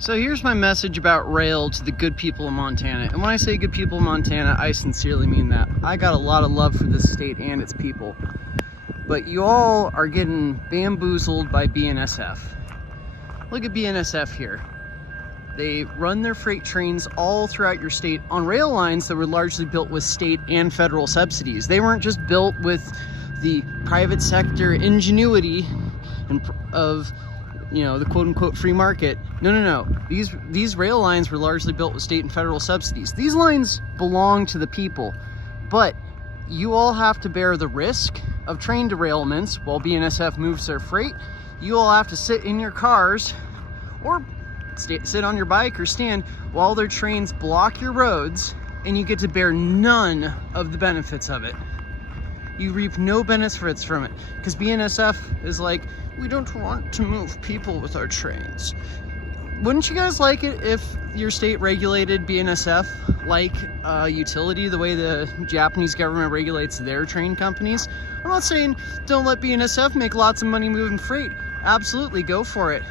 So here's my message about rail to the good people of Montana. And when I say good people of Montana, I sincerely mean that. I got a lot of love for this state and its people. But you all are getting bamboozled by BNSF. Look at BNSF here. They run their freight trains all throughout your state on rail lines that were largely built with state and federal subsidies. They weren't just built with the private sector ingenuity of, you know, the quote-unquote free market. No. These rail lines were largely built with state and federal subsidies. These lines belong to the people, but you all have to bear the risk of train derailments while BNSF moves their freight. You all have to sit in your cars or sit on your bike or stand while their trains block your roads, and you get to bear none of the benefits of it. You reap no benefits from it because BNSF is like, we don't want to move people with our trains. Wouldn't you guys like it if your state regulated BNSF like a utility, the way the Japanese government regulates their train companies? I'm not saying don't let BNSF make lots of money moving freight. Absolutely, go for it.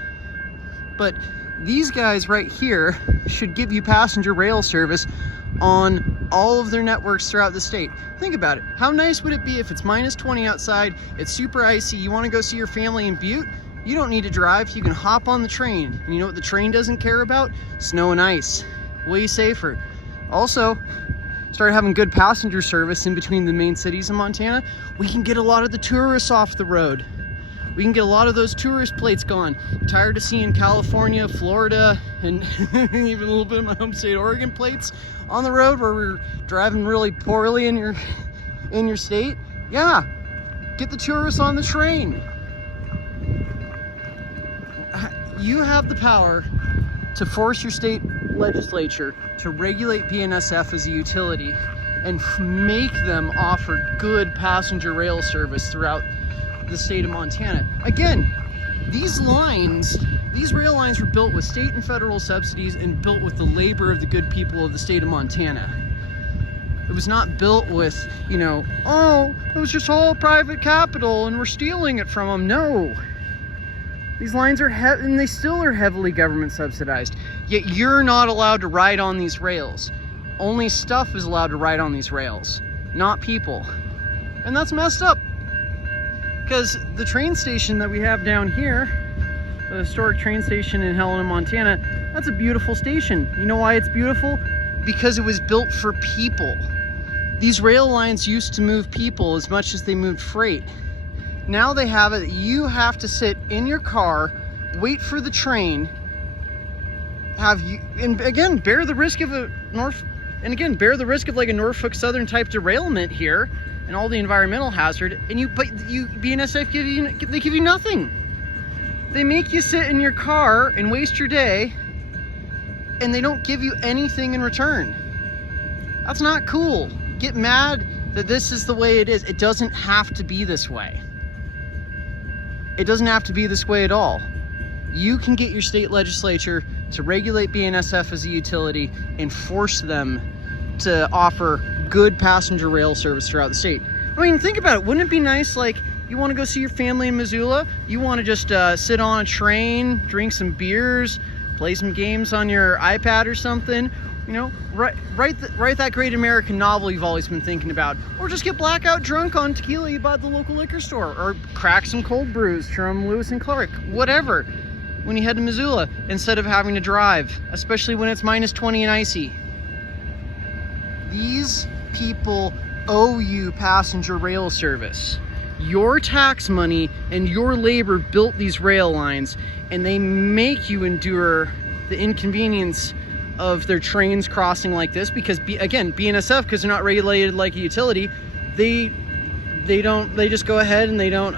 But these guys right here should give you passenger rail service on all of their networks throughout the state. Think about it. How nice would it be if it's -20 outside, it's super icy, you want to go see your family in Butte? You don't need to drive, you can hop on the train. And you know what the train doesn't care about? Snow and ice. Way safer. Also, start having good passenger service in between the main cities in Montana. We can get a lot of the tourists off the road. We can get a lot of those tourist plates gone. Tired of seeing California, Florida, and even a little bit of my home state, Oregon plates on the road where we're driving really poorly in your state? Yeah, get the tourists on the train. You have the power to force your state legislature to regulate BNSF as a utility and make them offer good passenger rail service throughout the state of Montana. Again, these rail lines were built with state and federal subsidies and built with the labor of the good people of the state of Montana. It was not built with, you know, oh, it was just all private capital and we're stealing it from them. No. These lines are and they still are heavily government subsidized. Yet you're not allowed to ride on these rails. Only stuff is allowed to ride on these rails, not people. And that's messed up. Because the train station that we have down here, the historic train station in Helena, Montana, that's a beautiful station. You know why it's beautiful? Because it was built for people. These rail lines used to move people as much as they moved freight. Now they have it, you have to sit in your car, wait for the train, and again, bear the risk of like a Norfolk Southern type derailment here and all the environmental hazard, but BNSF they give you nothing. They make you sit in your car and waste your day, and they don't give you anything in return. That's not cool. Get mad that this is the way it is. It doesn't have to be this way. It doesn't have to be this way at all. You can get your state legislature to regulate BNSF as a utility and force them to offer good passenger rail service throughout the state. I mean, think about it. Wouldn't it be nice, like, you want to go see your family in Missoula? You want to just sit on a train, drink some beers, play some games on your iPad or something? You know, write that great American novel you've always been thinking about. Or just get blackout drunk on tequila you bought at the local liquor store. Or crack some cold brews from Lewis and Clark. Whatever. When you head to Missoula, instead of having to drive. Especially when it's -20 and icy. These people owe you passenger rail service. Your tax money and your labor built these rail lines, and they make you endure the inconvenience of their trains crossing like this because, again, BNSF, because they're not regulated like a utility, they just go ahead and they don't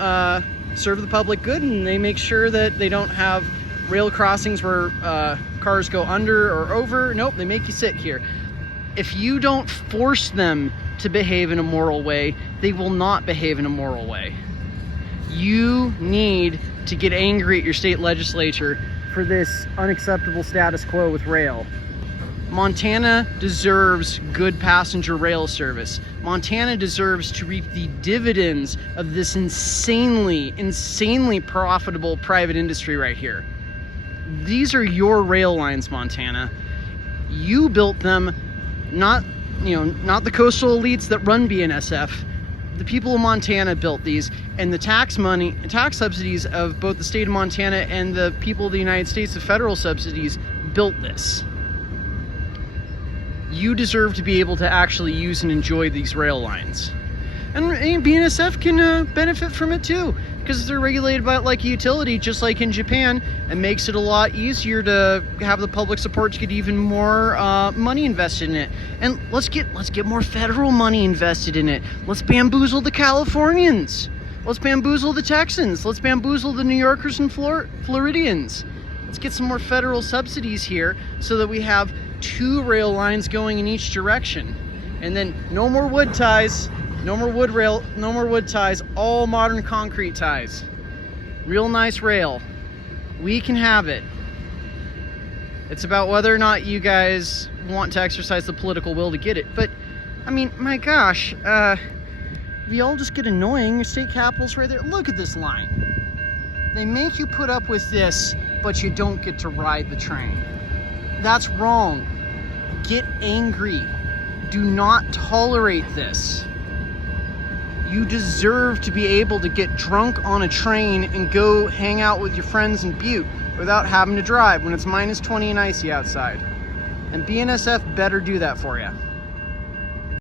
serve the public good, and they make sure that they don't have rail crossings where cars go under or over. Nope, they make you sit here. If you don't force them to behave in a moral way, they will not behave in a moral way. You need to get angry at your state legislature for this unacceptable status quo with rail. Montana deserves good passenger rail service. Montana deserves to reap the dividends of this insanely profitable private industry right here. These are your rail lines, Montana. You built them, not the coastal elites that run BNSF. The people of Montana built these, and the tax subsidies of both the state of Montana and the people of the United States, the federal subsidies, built this. You deserve to be able to actually use and enjoy these rail lines. And BNSF can benefit from it too, because they're regulated by it like a utility, just like in Japan, and makes it a lot easier to have the public support to get even more money invested in it. And let's get more federal money invested in it. Let's bamboozle the Californians. Let's bamboozle the Texans. Let's bamboozle the New Yorkers and Floridians. Let's get some more federal subsidies here so that we have 2 rail lines going in each direction. And then no more wood ties. No more wood ties, all modern concrete ties. Real nice rail. We can have it. It's about whether or not you guys want to exercise the political will to get it. But, I mean, my gosh, we all just get annoying. Your state capital's right there. Look at this line. They make you put up with this, but you don't get to ride the train. That's wrong. Get angry. Do not tolerate this. You deserve to be able to get drunk on a train and go hang out with your friends in Butte without having to drive when it's -20 and icy outside. And BNSF better do that for you.